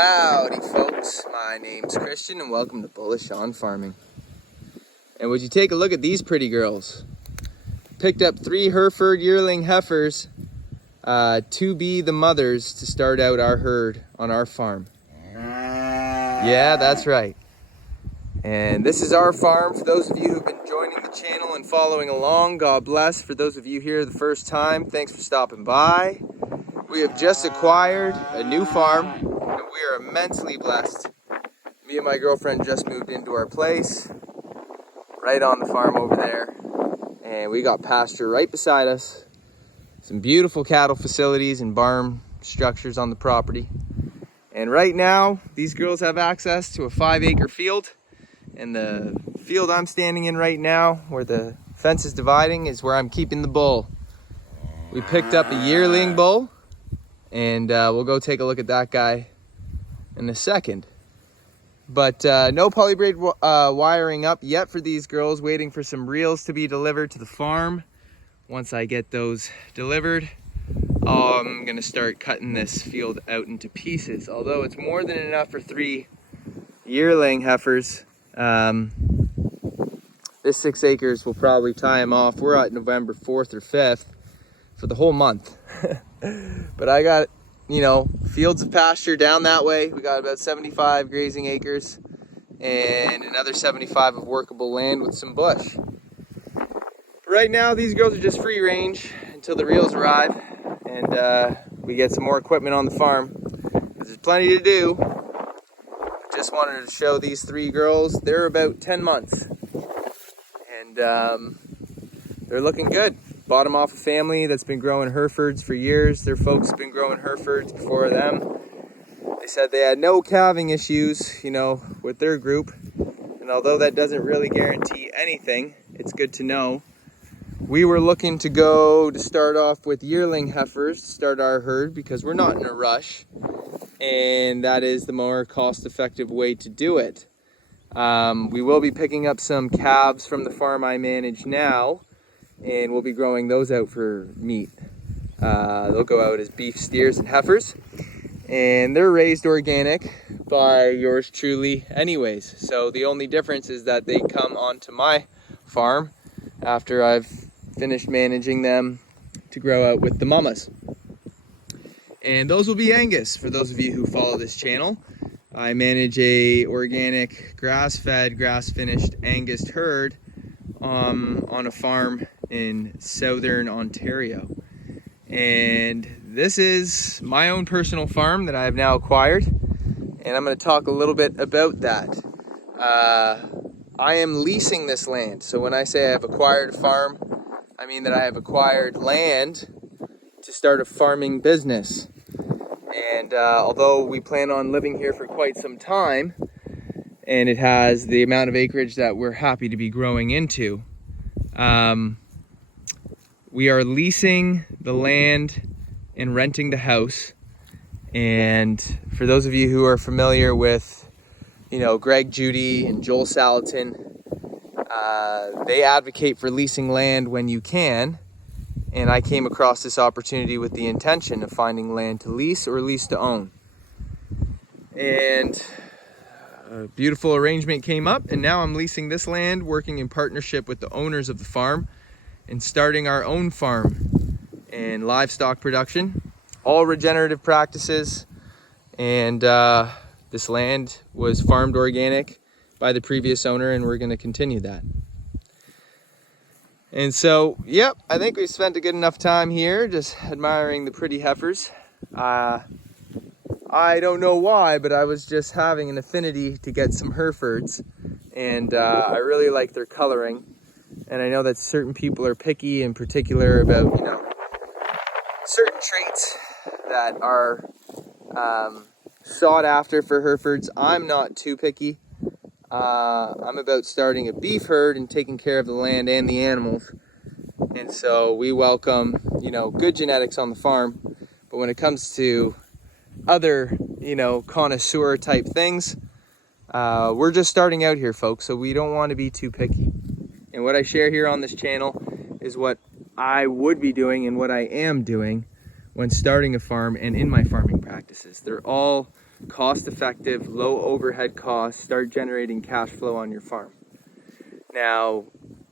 Howdy folks, my name's Christian and welcome to Bullish on Farming. And would you take a look at these pretty girls? Picked up 3 Hereford yearling heifers to be the mothers to start out our herd on our farm. Yeah, that's right. And this is our farm. For those of you who've been joining the channel and following along, God bless. For those of you here the first time, thanks for stopping by. We have just acquired a new farm and we are immensely blessed. Me and my girlfriend just moved into our place right on the farm over there, and we got pasture right beside us, some beautiful cattle facilities and barn structures on the property. And right now these girls have access to a 5-acre field, and the field I'm standing in right now where the fence is dividing is where I'm keeping the bull. We picked up a yearling bull, and we'll go take a look at that guy in a second. But no polybraid wiring up yet for these girls, waiting for some reels to be delivered to the farm. Once I get those delivered, I'm gonna start cutting this field out into pieces. Although it's more than enough for 3 yearling heifers, this 6 acres will probably tie them off. We're at November 4th or 5th for the whole month. But I got, fields of pasture down that way. We got about 75 grazing acres and another 75 of workable land with some bush. Right now these girls are just free range until the reels arrive and we get some more equipment on the farm. There's plenty to do. Just wanted to show these 3 girls. They're about 10 months and they're looking good. Bought them off a family that's been growing Herefords for years. Their folks have been growing Herefords before them. They said they had no calving issues, with their group. And although that doesn't really guarantee anything, it's good to know. We were looking to start off with yearling heifers to start our herd because we're not in a rush. And that is the more cost-effective way to do it. We will be picking up some calves from the farm I manage now, and we'll be growing those out for meat. They'll go out as beef steers and heifers, and they're raised organic by yours truly anyways. So the only difference is that they come onto my farm after I've finished managing them to grow out with the mamas. And those will be Angus. For those of you who follow this channel, I manage a organic grass-fed, grass-finished Angus herd on a farm in southern Ontario. And this is my own personal farm that I have now acquired, and I'm going to talk a little bit about that. I am leasing this land, so when I say I have acquired a farm, I mean that I have acquired land to start a farming business. And although we plan on living here for quite some time, and it has the amount of acreage that we're happy to be growing into, we are leasing the land and renting the house. And for those of you who are familiar with, Greg Judy and Joel Salatin, they advocate for leasing land when you can. And I came across this opportunity with the intention of finding land to lease or lease to own. And a beautiful arrangement came up, and now I'm leasing this land, working in partnership with the owners of the farm, and starting our own farm and livestock production, all regenerative practices. And this land was farmed organic by the previous owner, and we're going to continue that. And so, yep, I think we've spent a good enough time here just admiring the pretty heifers. I don't know why, but I was just having an affinity to get some Herefords, and I really like their coloring. And I know that certain people are picky, in particular about, certain traits that are sought after for Herefords. I'm not too picky. I'm about starting a beef herd and taking care of the land and the animals. And so we welcome, good genetics on the farm. But when it comes to other, connoisseur type things, we're just starting out here, folks. So we don't want to be too picky. And what I share here on this channel is what I would be doing and what I am doing when starting a farm and in my farming practices. They're all cost-effective, low overhead costs, start generating cash flow on your farm. Now,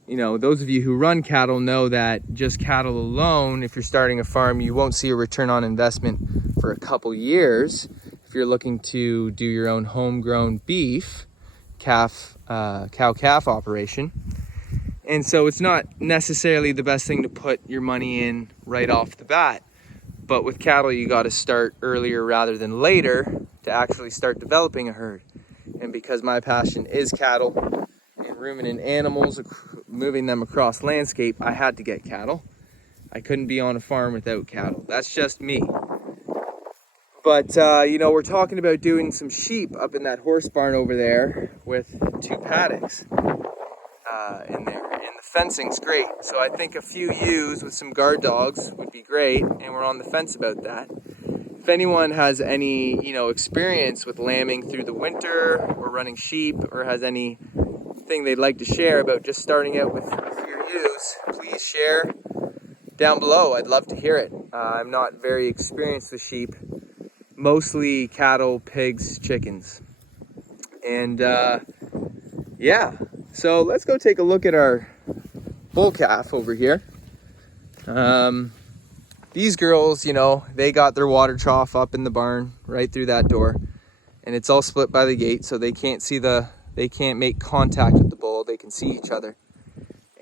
you know, those of you who run cattle know that just cattle alone, if you're starting a farm, you won't see a return on investment for a couple years. If you're looking to do your own homegrown beef, cow-calf operation. And so it's not necessarily the best thing to put your money in right off the bat. But with cattle, you got to start earlier rather than later to actually start developing a herd. And because my passion is cattle and ruminant animals, moving them across landscape, I had to get cattle. I couldn't be on a farm without cattle. That's just me. But, you know, we're talking about doing some sheep up in that horse barn over there with 2 paddocks in there. And the fencing's great. So I think a few ewes with some guard dogs would be great. And we're on the fence about that. If anyone has any, you know, experience with lambing through the winter or running sheep, or has anything they'd like to share about just starting out with a few ewes, please share down below. I'd love to hear it. I'm not very experienced with sheep. Mostly cattle, pigs, chickens. And yeah, so let's go take a look at our bull calf over here. These girls, you know, they got their water trough up in the barn right through that door, and it's all split by the gate, so they can't make contact with the bull. They can see each other,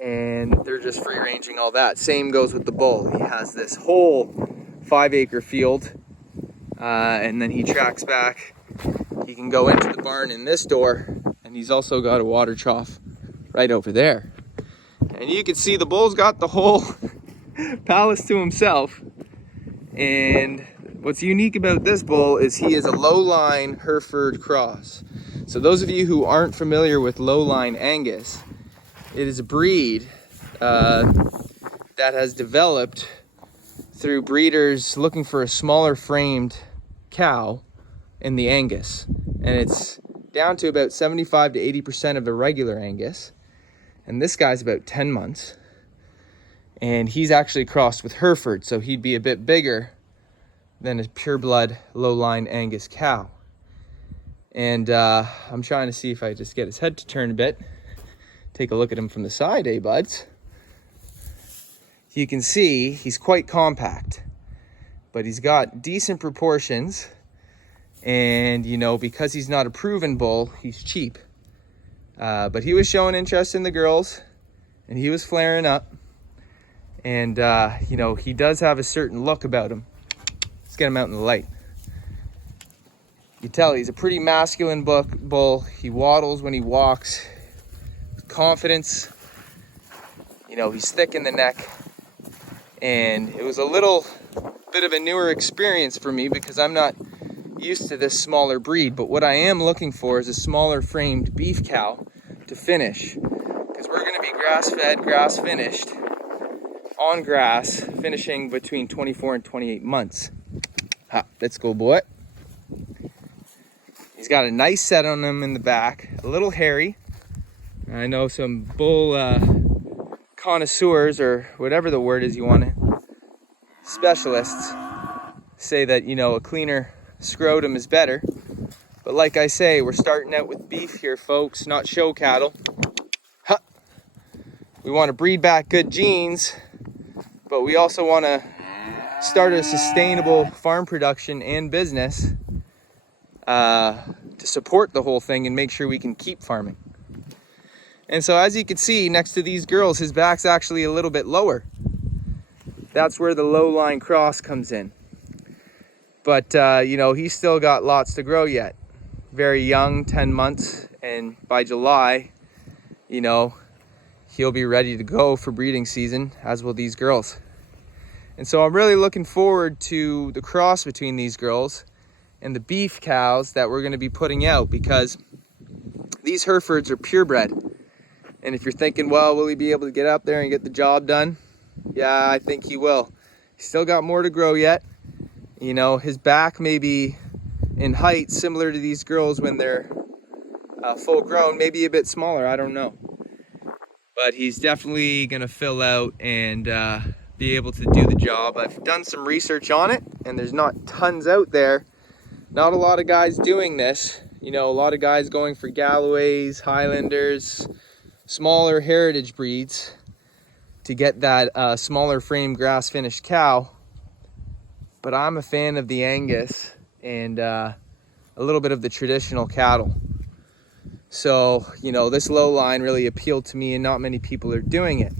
and they're just free ranging all that. Same goes with the bull. He has this whole 5-acre field. And then he tracks back. He can go into the barn in this door, and he's also got a water trough right over there. And you can see the bull's got the whole palace to himself. And what's unique about this bull is he is a low-line Hereford cross. So those of you who aren't familiar with low-line Angus, it is a breed that has developed through breeders looking for a smaller framed cow in the Angus. And it's down to about 75 to 80% of the regular Angus. And this guy's about 10 months. And he's actually crossed with Hereford, so he'd be a bit bigger than a pureblood low-line Angus cow. And I'm trying to see if I just get his head to turn a bit. Take a look at him from the side, eh, buds? You can see he's quite compact, but he's got decent proportions. And, you know, because he's not a proven bull, he's cheap. But he was showing interest in the girls, and he was flaring up. And, you know, he does have a certain look about him. Let's get him out in the light. You tell he's a pretty masculine bull. He waddles when he walks with confidence. You know, he's thick in the neck. And it was a little bit of a newer experience for me because I'm not used to this smaller breed. But what I am looking for is a smaller framed beef cow to finish. Because we're going to be grass-fed, grass-finished, on grass, finishing between 24 and 28 months. Ha, let's go, boy. He's got a nice set on him in the back, a little hairy. I know some bull connoisseurs, or whatever the word is you want to, specialists, say that, you know, a cleaner scrotum is better. But like I say, we're starting out with beef here, folks, not show cattle. Huh. We want to breed back good genes, but we also want to start a sustainable farm production and business to support the whole thing and make sure we can keep farming. And so as you can see, next to these girls, his back's actually a little bit lower. That's where the low line cross comes in. But, you know, he's still got lots to grow yet. Very young, 10 months. And by July, you know, he'll be ready to go for breeding season, as will these girls. And so I'm really looking forward to the cross between these girls and the beef cows that we're going to be putting out, because these Herefords are purebred. And if you're thinking, well, will he be able to get up there and get the job done? Yeah, I think he will. He's still got more to grow yet. You know, his back may be in height similar to these girls when they're full grown, maybe a bit smaller, I don't know. But he's definitely going to fill out and be able to do the job. I've done some research on it, and there's not tons out there, not a lot of guys doing this. You know, a lot of guys going for Galloways, Highlanders, smaller heritage breeds to get that smaller frame grass finished cow. But I'm a fan of the Angus and a little bit of the traditional cattle. So, you know, this low line really appealed to me, and not many people are doing it.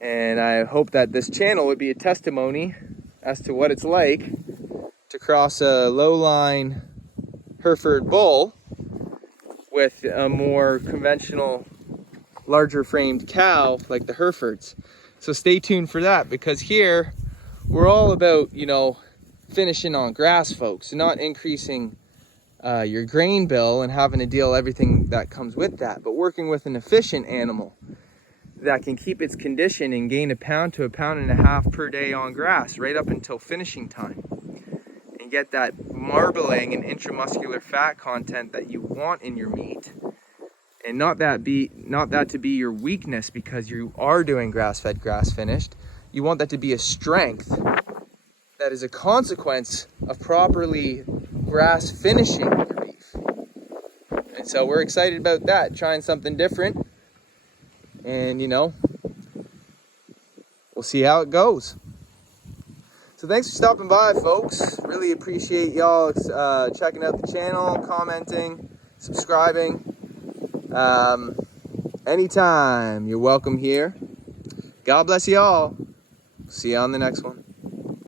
And I hope that this channel would be a testimony as to what it's like to cross a low line Hereford bull with a more conventional, larger framed cow like the Herefords. So stay tuned for that, because here we're all about, you know, finishing on grass, folks, not increasing your grain bill and having to deal everything that comes with that, but working with an efficient animal that can keep its condition and gain 1 pound to 1.5 pounds per day on grass right up until finishing time, and get that marbling and intramuscular fat content that you want in your meat, and not that to be your weakness because you are doing grass-fed, grass-finished. You want that to be a strength that is a consequence of properly grass finishing your beef. And so we're excited about that, trying something different. And, you know, we'll see how it goes. So thanks for stopping by, folks. Really appreciate y'all checking out the channel, commenting, subscribing. Anytime, you're welcome here. God bless y'all. See you on the next one.